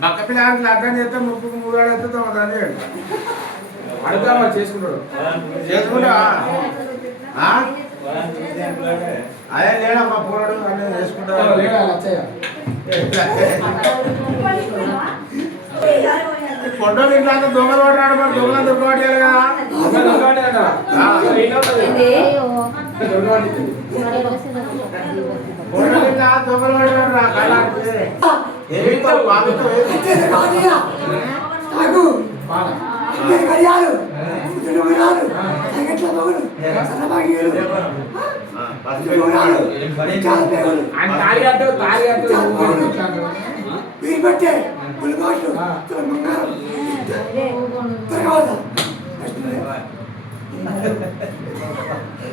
బక్క పిల్లలకి లగ్నం చేస్తే ముప్పుకు మూడాడు అయితే తొమ్మిది అడుగుతా చేసుకుంటాడు చేసుకుంటా అదే లేడా మా పోరాడు అన్నీ చేసుకుంటాడు పొట్టోలు ఇంట్లో అంతా దొంగలు పడ్డాడు మరి దొంగలు దొరకబట్టాలి కదా పొట్టోలు ఇంట్లో దొంగలు పడ్డాడు రా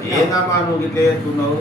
ఏందమ్మా నువ్వు ఇట్లా చేస్తున్నావు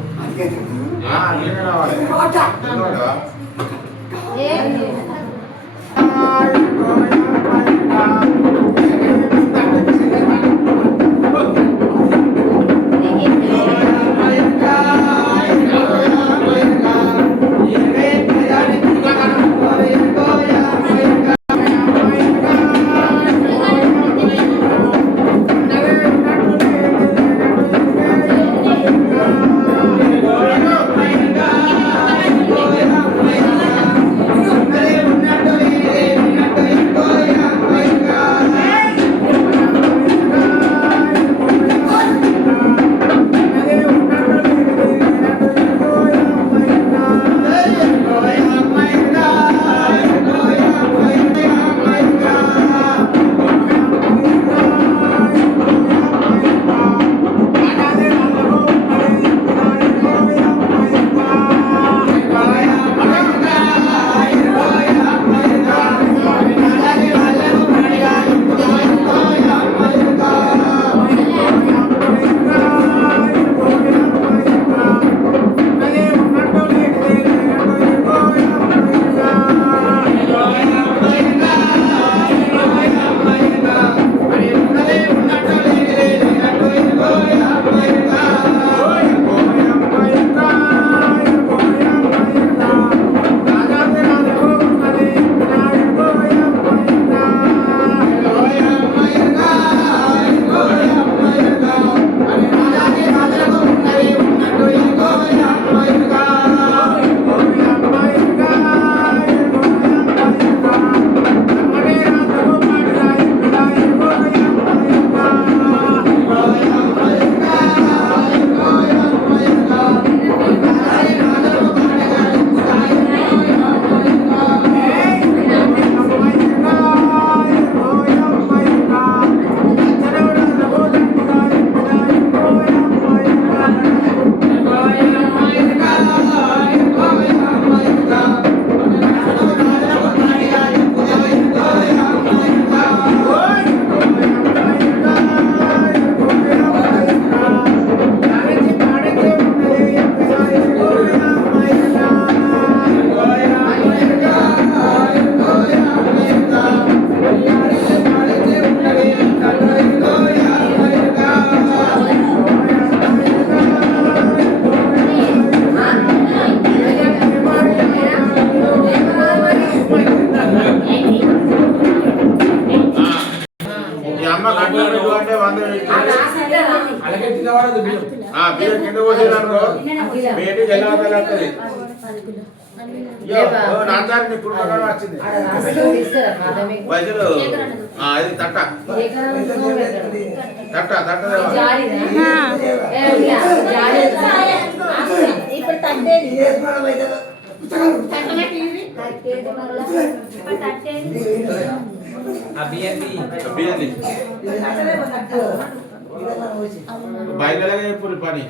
బయలుదేరే పూరి పని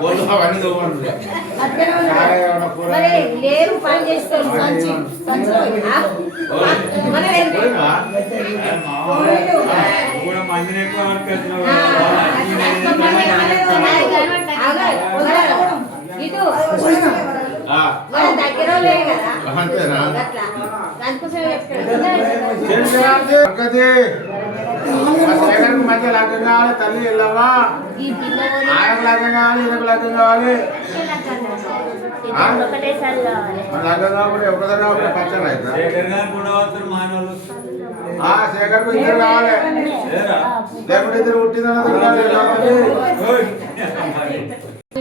బోర్డు అవన్నీ అంతేనా శేఖర్కి మంచిగా లగ్గం కావాలి తల్లి వెళ్ళవా ఆయనకు లగ్గం కావాలి ఈయనకు లగ్గం కావాలి లగ్గం కాకుండా ఒకసారి కావాలి పచ్చని శేఖర్కు ఇద్దరు కావాలి లేకుంటే ఇద్దరు పుట్టిందని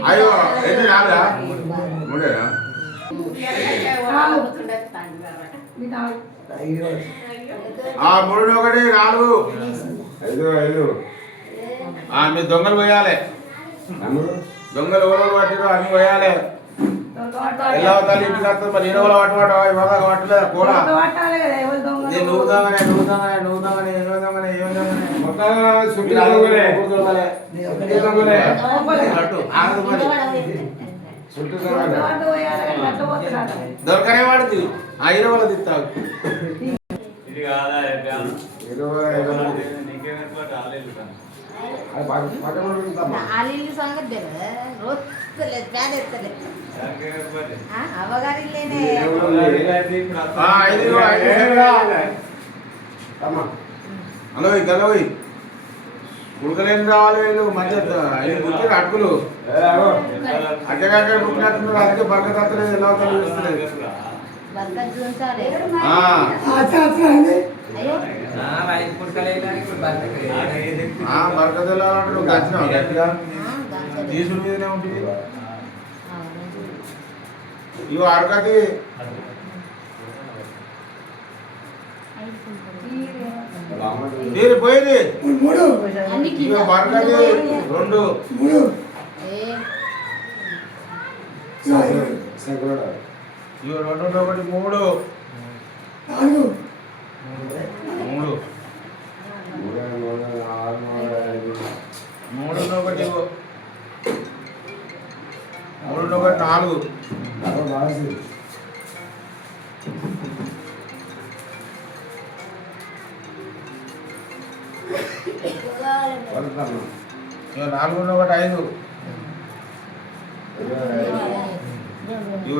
అయ్యో ఎన్ని రాదా మూడేనా మూడు ఒకటి 4 5 మీరు దొంగలు పోయాలి దొంగలు ఎవరు పట్టిరు అన్ని పోయాలి ఎలా అవుతారు ఇంటికి వస్తారు మరి ఇరవై పట్టుబడ్డా ఇవాళ పట్టలేదు కూడా నువ్వు దొంగనే దొరకనే వాడుతుంది ఆ 20 తిత్తావు హలో గలో ఉడకలేని రావాలి వీళ్ళు మంచి గుర్తు అటుకులు అడ్డగడ్డ ముట్టినట్టున్నారు అందుకే బర్గ తత్తలేదు ఎలా చూస్తలేదు బర్గదలు నువ్వు గచ్చినావు గట్టిగా తీసుడు మీదనే ఉంటుంది ఇవి అరకటి పోయింది బర్గది 2 ఇవి 2 ఒకటి 3 ఒకటి 4 4 ఒకటి 5